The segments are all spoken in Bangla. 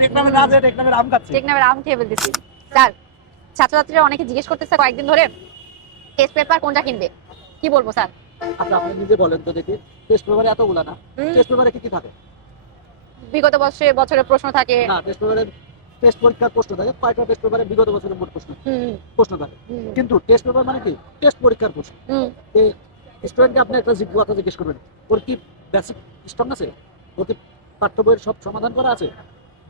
টেকনামের না যে টেকনামের আম খাচ্ছি। টেকনামের আম খেয়ে ফেলতেছি। স্যার, ছাত্রছাত্রীরা অনেকে জিজ্ঞেস করতেছে কয়েকদিন ধরে টেস্ট পেপার কোনটা কিনবে, কি বলবো স্যার? আচ্ছা আপনি নিজে বলেন তো দেখি, টেস্ট পেপারে এতগুলা না, টেস্ট পেপারে কি কি থাকে? বিগত বছরের প্রশ্ন থাকে। না, টেস্ট পেপারে টেস্ট পরীক্ষার প্রশ্ন থাকে, কয়টা টেস্ট পেপারে বিগত বছরের মোট প্রশ্ন থাকে। কিন্তু টেস্ট পেপার মানে কি? টেস্ট পরীক্ষার প্রশ্ন। এই স্টুডেন্টকে আপনি একটা কথা জিজ্ঞেস করবেন, ওর কি বেসিক স্ট্রং আছে? ওর কি পাঠ্য বইয়ের সব সমাধান করা আছে?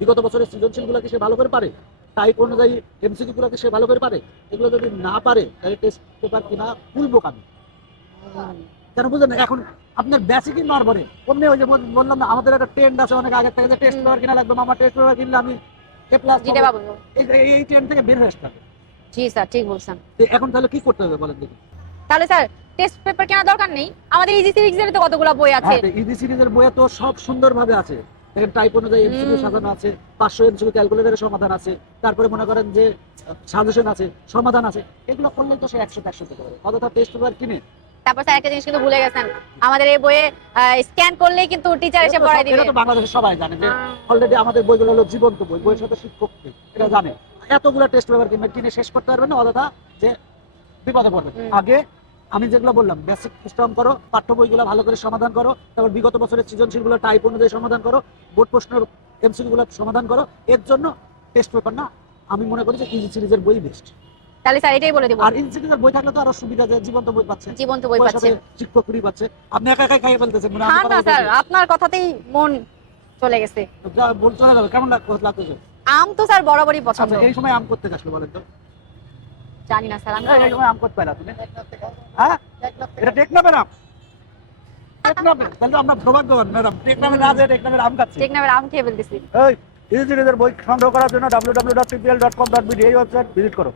বিগত বছরের সৃজনশীলগুলো কি সে ভালো করে পারে? টাইপ অনুযায়ী এমসিকিউ গুলো কি সে ভালো করে পারে? এগুলো যদি না পারে তাহলে টেস্ট পেপার কিনা খুলবো কামি। কেন বুঝলেন না? এখন আপনার বেসিকই নড়বড়ে। অমনি ওই যে বললাম না, আমাদের একটা ট্রেন্ড আছে অনেক আগে থেকে যে টেস্ট পেপার কিনা লাগবে, মামা টেস্ট পেপার কিনলে আমি এ প্লাস জিতে পাবো। এই ট্রেন্ড থেকে বের হয়ে আসতে হবে। জি স্যার, ঠিক বলছেন। এখন তাহলে কি করতে হবে বলেন দেখি? তাহলে স্যার টেস্ট পেপার কেনার দরকার নেই, আমাদের ইজি সিরিজের তো কতগুলো বই আছে। ইজি সিরিজের বইয়ে তো সব সুন্দরভাবে আছে। দেখেন টাইপ অনুযায়ী এমসিকিউ সাজানো আছে, 500 এমসিকিউ ক্যালকুলেটরের সমাধান আছে, তারপরে মনে করেন যে সাজেশন আছে, সমাধান আছে। এগুলো করলে তো সে 100 করতে পারে। অযথা টেস্ট পেপার কিনে। তারপর স্যার একটা জিনিস কিন্তু ভুলে গেছেন, আমাদের এই বইয়ে স্ক্যান করলেই কিন্তু টিচার এসে পড়ায় দিবে। এটা তো বাংলাদেশের সবাই জানে যে অলরেডি আমাদের বইগুলো হলো জীবন্ত বই, বইয়ের সাথে শিক্ষক এটা জানে। এতগুলো টেস্ট পেপার কিনে শেষ করতে পারবেন না, অযথা যে বিপদে পড়বে। আগে আমি যেগুলো বললাম, বেসিক স্ট্রং করো, পাঠ্য বইগুলো ভালো করে সমাধান করো, তারপর বিগত বছরের সৃজনশীলগুলো টাইপ অনুযায়ী সমাধান করো, বোর্ড প্রশ্নের এমসিকিউ গুলো সমাধান করো। এর জন্য টেস্ট পেপার না, আমি মনে করি যে ইজি সিরিজের বই বেস্ট। তাহলে স্যার এটাই বলে দেব। আর ইজি সিরিজের বই থাকলে তো আরো সুবিধা, যে জীবন্ত বই পাচ্ছে, জীবন্ত বই পাচ্ছে, শিক্ষক ফ্রি পাচ্ছে। আপনি একা একাই খাইয়ে ফেলতেছেন। না না স্যার, আপনার কথাতেই মন চলে গেছে। বলতে হবে কেমন লাগতেছে? আম তো স্যার বরাবরই পছন্দ। এই সময় আম করতে আসলো বলেন তো? জানি না স্যার, আমি এই সময় আম করতে পারলা তুমি? হ্যাঁ, এটা টেকনামের আম। টেকনামের, তাহলে আমরা সৌভাগ্যবান ম্যাডাম, টেকনামের না যে টেকনামের আম খাচ্ছি। টেকনামের আম খেয়ে ফেলতেছি। এই ইজি সিরিজের বই সংগ্রহ করার জন্য www.tpl.com.bd এই ওয়েবসাইট ভিজিট করো।